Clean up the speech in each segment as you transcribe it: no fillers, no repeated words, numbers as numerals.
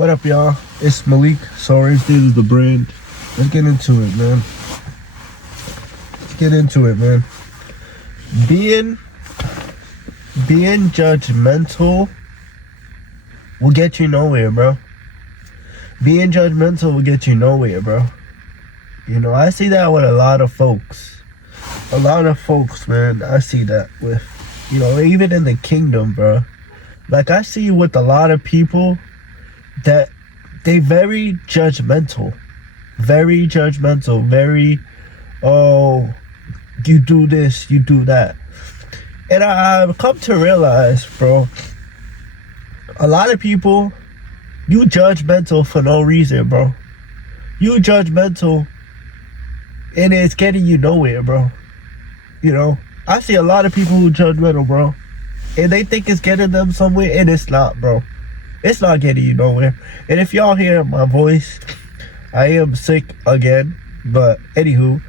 What up, y'all? It's Malik. Sorry, this is the brand. Let's get into it, man. Being judgmental will get you nowhere, bro. Being judgmental will get you nowhere, bro. You know, I see that with a lot of folks. A lot of folks, man. I see that with, you know, even in the kingdom, bro. Like, I see with a lot of people that they very judgmental, very, oh, you do this, you do that. And I've come to realize, bro, a lot of people, you judgmental for no reason, bro. You judgmental and it's getting you nowhere, bro. You know, I see a lot of people who judgmental, bro, and they think it's getting them somewhere, and it's not, bro. It's not getting you nowhere. And if y'all hear my voice, I am sick again. But anywho,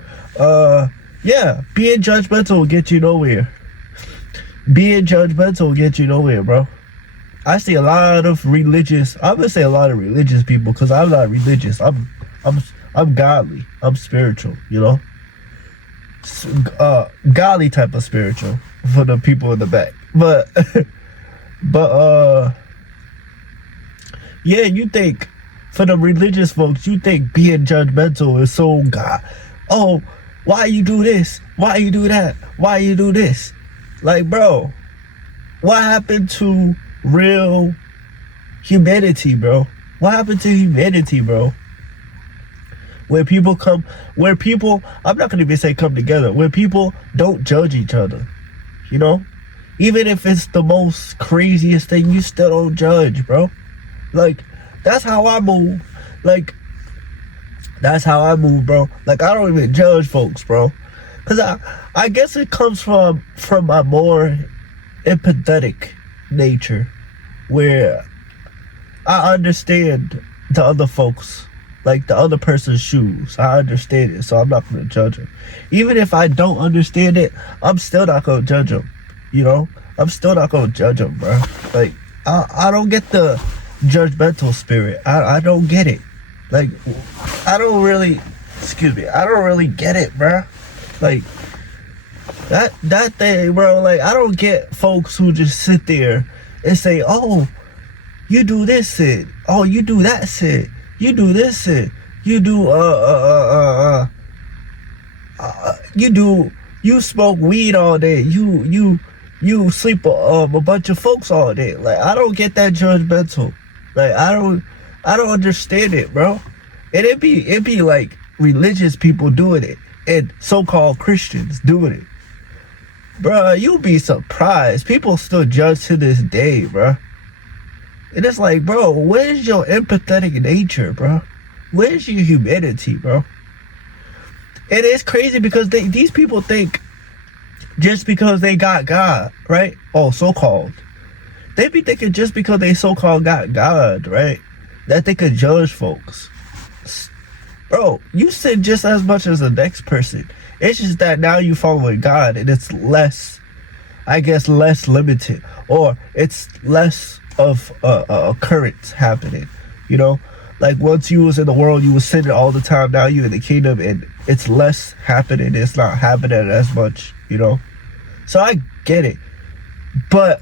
yeah, being judgmental will get you nowhere. Being judgmental will get you nowhere, bro. I see a lot of religious. I'm gonna say a lot of religious people because I'm not religious. I'm godly. I'm spiritual. You know, godly type of spiritual for the people in the back. But yeah, you think, for the religious folks, you think being judgmental is so God. Oh, why you do this? Why you do that? Why you do this? Like, bro, what happened to real humanity, bro? What happened to humanity, bro? I'm not gonna even say come together, where people don't judge each other, you know? Even if it's the most craziest thing, you still don't judge, bro. Like, that's how I move. Like, that's how I move, bro. Like, I don't even judge folks, bro. Because I guess it comes from my more empathetic nature, where I understand the other folks, like the other person's shoes. I understand it, so I'm not going to judge them. Even if I don't understand it, I'm still not going to judge them, you know? I'm still not going to judge them, bro. Like, I don't get the judgmental spirit. I don't get it. Like, I don't really get it, bro. Like, that thing, bro. Like, I don't get folks who just sit there and say, oh, you do this sin, oh, you do that sin, you do this sin, you smoke weed all day, you sleep a bunch of folks all day. Like, I don't get that judgmental. Like, I don't understand it, bro. And it be like religious people doing it and so-called Christians doing it. Bro, you'll be surprised. People still judge to this day, bro. And it's like, bro, where's your empathetic nature, bro? Where's your humanity, bro? And it's crazy because these people think just because they got God, right? Oh, so-called. They be thinking just because they so-called got God, right, that they could judge folks. Bro, you sin just as much as the next person. It's just that now you following God and it's less, I guess, less limited, or it's less of occurrence happening, you know? Like, once you was in the world, you was sinning all the time. Now you in the kingdom and it's less happening. It's not happening as much, you know? So I get it. But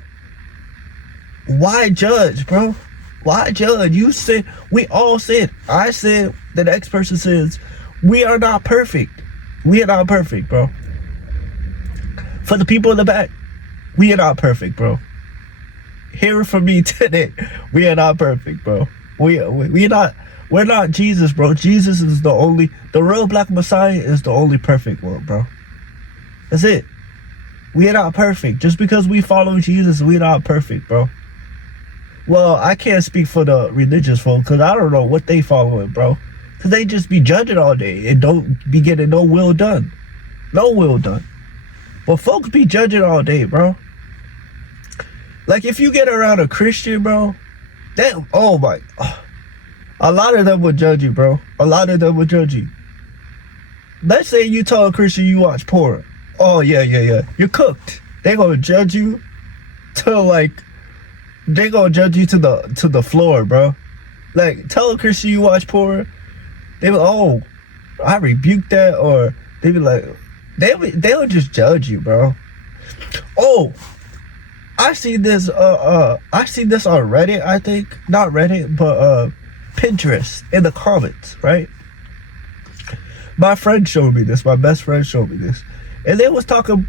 why judge, bro? Why judge? You sin. We all sin. I sin. The next person sins. We are not perfect. We are not perfect, bro. For the people in the back, we are not perfect, bro. Hear it from me today. We are not perfect, bro. We're not Jesus, bro. Jesus is the real black Messiah is the only perfect one, bro. That's it. We are not perfect. Just because we follow Jesus, we're not perfect, bro. Well, I can't speak for the religious folk because I don't know what they following, bro. Because they just be judging all day and don't be getting no will done. No will done. But folks be judging all day, bro. Like, if you get around a Christian, bro, then, oh my, a lot of them would judge you, bro. A lot of them would judge you. Let's say you tell a Christian you watch porn. Oh, yeah. You're cooked. They gonna judge you to, like, they gonna judge you to the floor, bro. Like, tell a Christian you watch porn, they be like, oh, I rebuke that, or they be like, they'll just judge you, bro. Oh, I see this on Reddit, I think. Not Reddit, but Pinterest in the comments, right? My friend showed me this, my best friend showed me this. And they was talking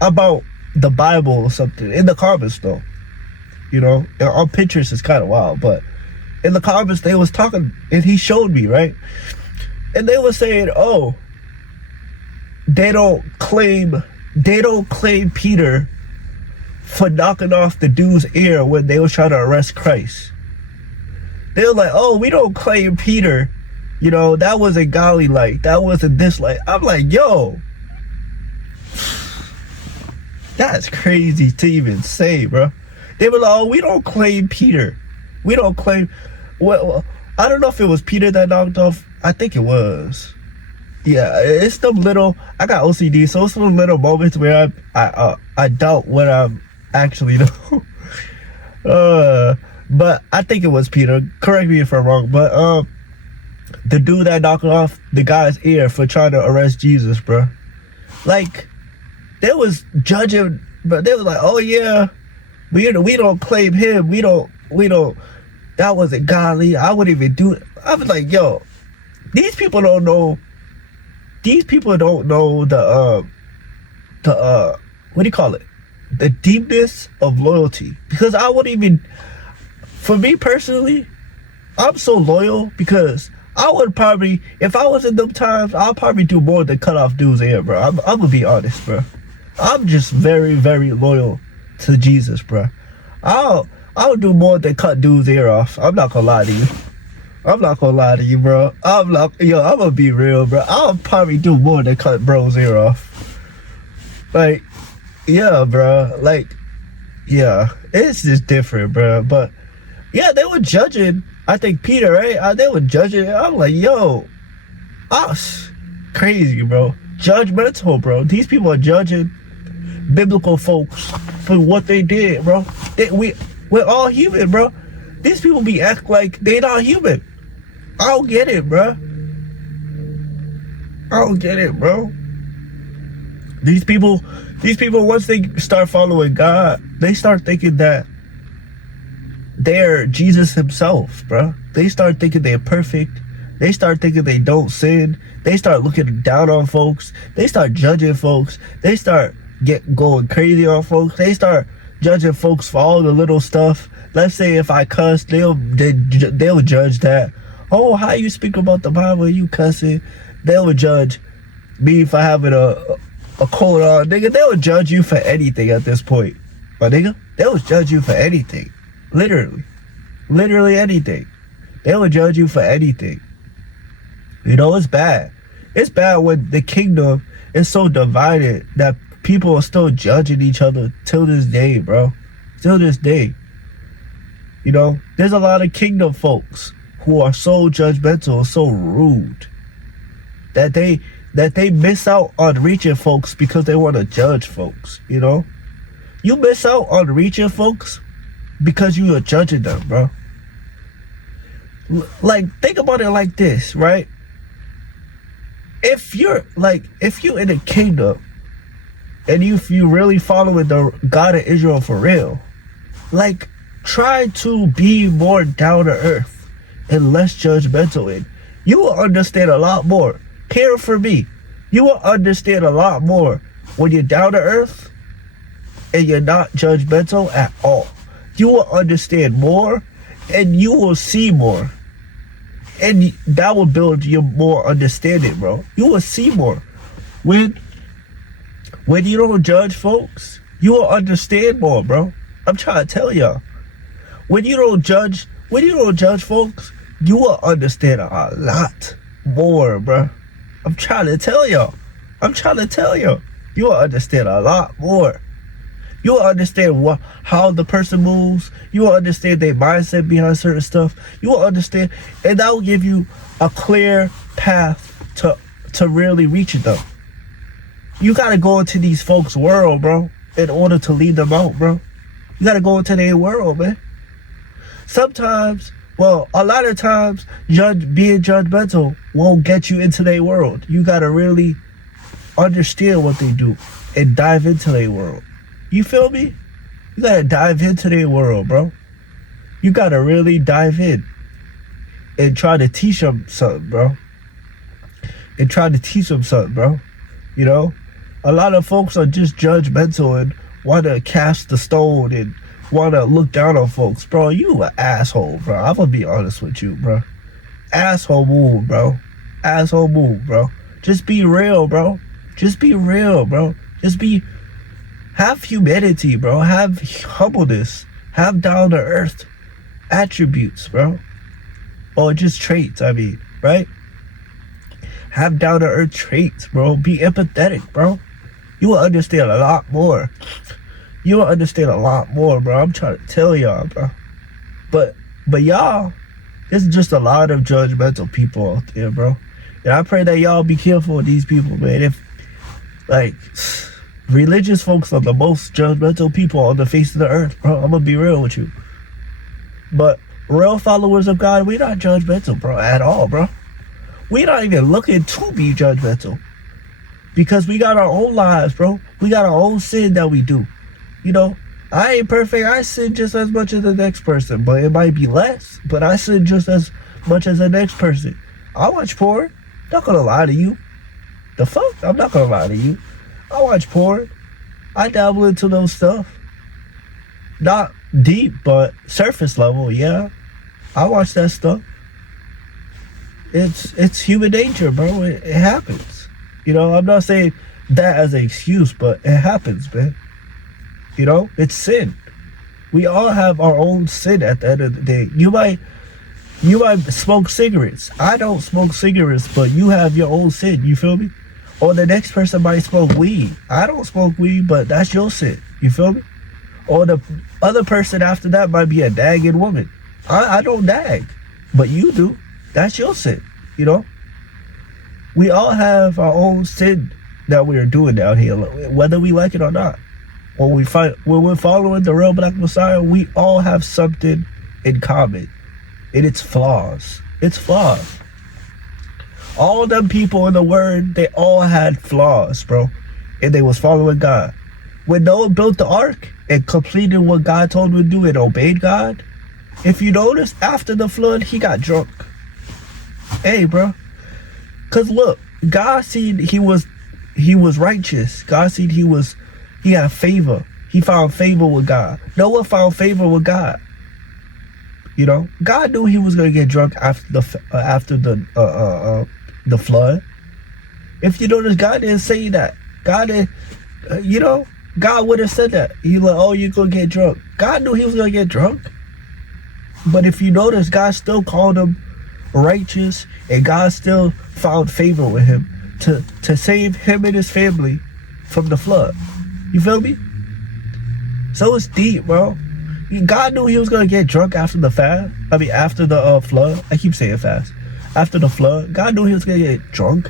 about the Bible or something in the comments though. You know, on Pinterest is kind of wild, but in the comments they was talking, and he showed me, right? And they were saying, oh, they don't claim Peter for knocking off the dude's ear when they was trying to arrest Christ. They were like, oh, we don't claim Peter, you know, that wasn't godly like, that wasn't this like. I'm like, yo, that's crazy to even say, bro. They were like, oh, we don't claim Peter. We don't claim. Well, I don't know if it was Peter that knocked off. I think it was. Yeah, it's some little. I got OCD, so it's some little moments where I doubt what I'm actually know. But I think it was Peter. Correct me if I'm wrong. But the dude that knocked off the guy's ear for trying to arrest Jesus, bro. Like, they was judging, but they was like, oh yeah, we don't claim him. We don't. That wasn't godly. I wouldn't even do it. I was like, yo, these people don't know. These people don't know the what do you call it? The deepness of loyalty. Because I wouldn't even, for me personally, I'm so loyal because I would probably, if I was in them times, I'll probably do more than cut off dude's ear, bro. I'm gonna be honest, bro. I'm just very, very loyal to Jesus, bro. I'll do more than cut dude's ear off. I'm not gonna lie to you. I'm not gonna lie to you, bro. I'm gonna be real, bro. I'll probably do more than cut bro's ear off. Like, yeah, bro. Like, yeah, it's just different, bro. But yeah, they were judging. I think Peter, right? They were judging. I'm like, yo, us, crazy, bro. Judgmental, bro. These people are judging biblical folks for what they did, bro. We're all human, bro. These people be act like they not human. I don't get it, bro. I don't get it, bro. These people, once they start following God, they start thinking that they're Jesus himself, bro. They start thinking they're perfect. They start thinking they don't sin. They start looking down on folks. They start judging folks. They start going crazy on folks. They start judging folks for all the little stuff. Let's say if I cuss, they'll judge that. Oh, how you speak about the Bible, you cussing? They'll judge me for having a coat on. Nigga, they'll judge you for anything at this point. But nigga, they'll judge you for anything. Literally anything. They will judge you for anything. You know, it's bad. It's bad when the kingdom is so divided that people are still judging each other till this day, bro. Till this day. You know, there's a lot of kingdom folks who are so judgmental, so rude, that they miss out on reaching folks because they want to judge folks, you know? You miss out on reaching folks because you are judging them, bro. Like, think about it like this, right? If you're in a kingdom and if you really following the God of Israel for real, like, try to be more down to earth and less judgmental, and you will understand a lot more. Hear it from me. You will understand a lot more when you're down to earth and you're not judgmental at all. You will understand more and you will see more. And that will build your more understanding, bro. You will see more. When you don't judge folks, you will understand more, bro. I'm trying to tell y'all. When you don't judge folks, you will understand a lot more, bro. I'm trying to tell y'all. You will understand a lot more. You will understand how the person moves. You will understand their mindset behind certain stuff. You will understand, and that will give you a clear path to really reaching them. You gotta go into these folks' world, bro, in order to lead them out, bro. You gotta go into their world, man. Sometimes, well, a lot of times, being judgmental won't get you into their world. You gotta really understand what they do and dive into their world. You feel me? You gotta dive into their world, bro. You gotta really dive in and try to teach them something, bro. And try to teach them something, bro. You know? A lot of folks are just judgmental and want to cast the stone and want to look down on folks. Bro, you an asshole, bro. I'm going to be honest with you, bro. Asshole move, bro. Asshole move, bro. Just be real, bro. Just be real, bro. Have humanity, bro. Have humbleness. Have down-to-earth attributes, bro. Or just traits, I mean, right? Have down-to-earth traits, bro. Be empathetic, bro. You will understand a lot more. You will understand a lot more, bro. I'm trying to tell y'all, bro. But y'all, there's just a lot of judgmental people out there, bro. And I pray that y'all be careful with these people, man. If, like, religious folks are the most judgmental people on the face of the earth, bro. I'm gonna be real with you. But real followers of God, we're not judgmental, bro, at all, bro. We're not even looking to be judgmental. Because we got our own lives, bro. We got our own sin that we do. You know, I ain't perfect. I sin just as much as the next person, but it might be less. But I sin just as much as the next person. I watch porn. Not gonna lie to you. The fuck? I'm not gonna lie to you. I watch porn. I dabble into those stuff. Not deep, but surface level, yeah. I watch that stuff. It's human nature, bro. It happens. You know, I'm not saying that as an excuse, but it happens, man. You know, it's sin. We all have our own sin at the end of the day. You might smoke cigarettes. I don't smoke cigarettes, but you have your own sin. You feel me? Or the next person might smoke weed. I don't smoke weed, but that's your sin. You feel me? Or the other person after that might be a dagging woman. I don't dag, but you do. That's your sin. You know? We all have our own sin that we are doing down here, whether we like it or not. When we're following the real Black Messiah, we all have something in common, and it's flaws. It's flaws. All them people in the Word, they all had flaws, bro, and they was following God. When Noah built the ark and completed what God told him to do and obeyed God, if you notice, after the flood, he got drunk. Hey, bro. Cause look, God seen he was righteous. God seen he had favor. He found favor with God. Noah found favor with God. You know, God knew he was gonna get drunk after the flood. If you notice, God didn't say that. God didn't. God would have said that. He like, oh, you're gonna get drunk. God knew he was gonna get drunk. But if you notice, God still called him righteous, and God still found favor with him to save him and his family from the flood. You feel me? So it's deep, bro. God knew he was gonna get drunk after the flood. I keep saying fast. After the flood, God knew he was gonna get drunk.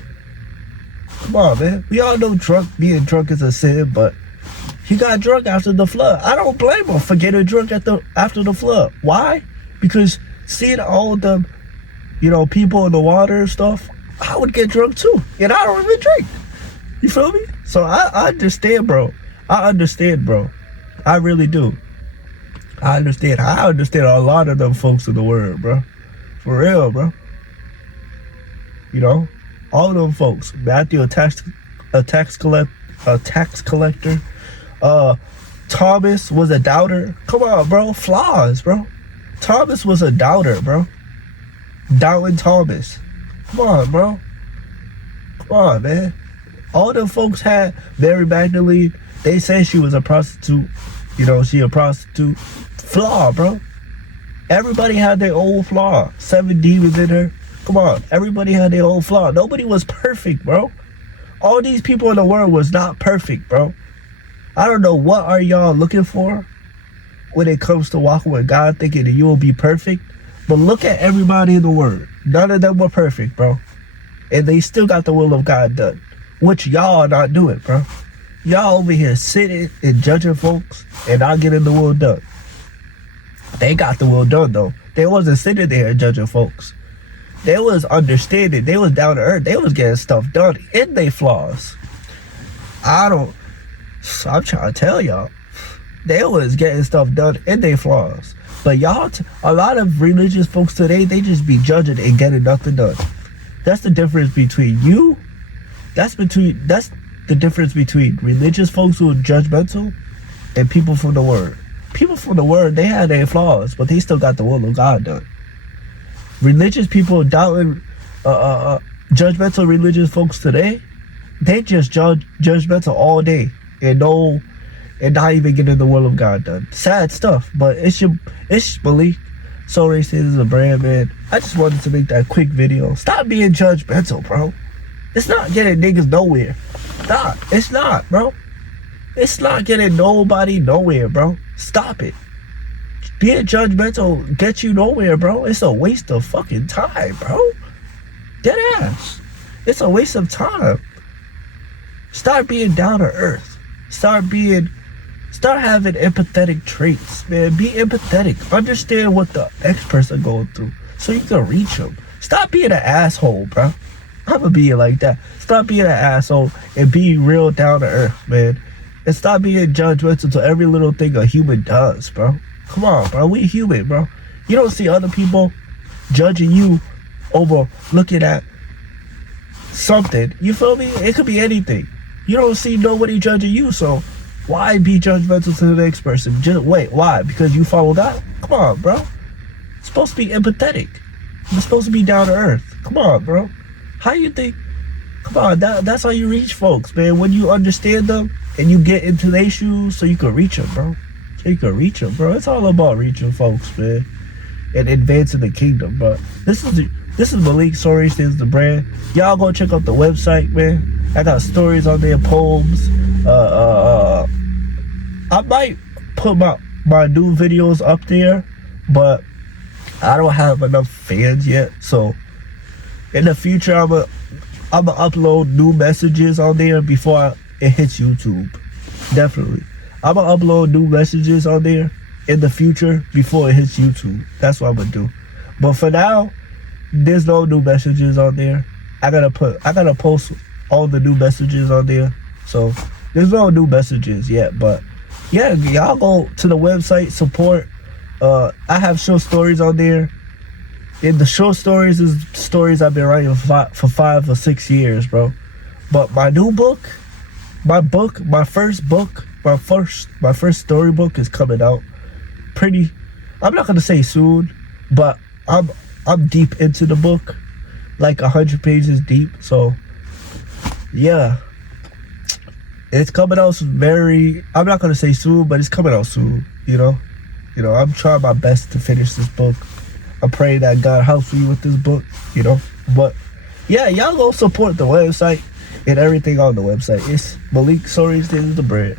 Come on, man. We all know being drunk is a sin, but he got drunk after the flood. I don't blame him for getting drunk after the flood. Why? Because seeing all the people in the water and stuff, I would get drunk too. And I don't even drink. You feel me? So I understand, bro. I understand, bro. I really do. I understand a lot of them folks in the world, bro. For real, bro. You know? All of them folks. Matthew, a tax collector. Thomas was a doubter. Come on, bro. Flaws, bro. Thomas was a doubter, bro. Doubting Thomas. Come on, bro. Come on, man. All them folks had Mary Magdalene. They said she was a prostitute. She a prostitute. Flaw, bro. Everybody had their own flaw. 7 demons in her. Come on. Everybody had their own flaw. Nobody was perfect, bro. All these people in the world was not perfect, bro. I don't know what are y'all looking for when it comes to walking with God, thinking that you will be perfect. But look at everybody in the world. None of them were perfect, bro. And they still got the will of God done. Which y'all are not doing, bro. Y'all over here sitting and judging folks and not getting the will done. They got the will done though. They wasn't sitting there judging folks. They was understanding. They was down to earth. They was getting stuff done in they flaws. I'm trying to tell y'all. They was getting stuff done in they flaws. But y'all, a lot of religious folks today, they just be judging and getting nothing done. That's the difference between you. That's the difference between religious folks who are judgmental and people from the word. People from the word, they had their flaws, but they still got the will of God done. Religious people doubting, judgmental religious folks today, they just judgmental all day and not even getting the will of God done. Sad stuff, but it's Malik. Sorry, this is a brand, man. I just wanted to make that quick video. Stop being judgmental, bro. It's not getting niggas nowhere. Stop. It's not, bro. It's not getting nobody nowhere, bro. Stop it. Being judgmental gets you nowhere, bro. It's a waste of fucking time, bro. Dead ass. It's a waste of time. Start being down to earth. Start having empathetic traits, man. Be empathetic. Understand what the experts are going through so you can reach them. Stop being an asshole, bro. I'm gonna be like that. Stop being an asshole and be real down to earth, man. And stop being judgmental to every little thing a human does, bro. Come on, bro. We human, bro. You don't see other people judging you over looking at something. You feel me? It could be anything. You don't see nobody judging you, so why be judgmental to the next person? Just wait, why? Because you follow God? Come on, bro. It's supposed to be empathetic. You're supposed to be down to earth. Come on, bro. How you think? Come on, that's how you reach folks, man. When you understand them and you get into their shoes so you can reach them, bro. So you can reach them, bro. It's all about reaching folks, man, and advancing the kingdom, bro. This is Malik. Sorry, this is the brand. Y'all go check out the website, man. I got stories on there, poems. I might put my new videos up there, but I don't have enough fans yet. So in the future, I'm gonna upload new messages on there before it hits YouTube. Definitely, I'm gonna upload new messages on there in the future before it hits YouTube. That's what I'm gonna do. But for now, there's no new messages on there. I gotta post all the new messages on there. So there's no new messages yet, but yeah, y'all go to the website, support. I have short stories on there. And the short stories is stories I've been writing for 5 or 6 years, bro. But my new book, my first storybook is coming out I'm not gonna say soon, but I'm deep into the book, like 100 pages deep. So yeah, it's coming out I'm not gonna say soon, but it's coming out soon. You know, I'm trying my best to finish this book. I pray that God helps me with this book, But yeah, y'all go support the website and everything on the website. It's Malik Stories, this is the bread.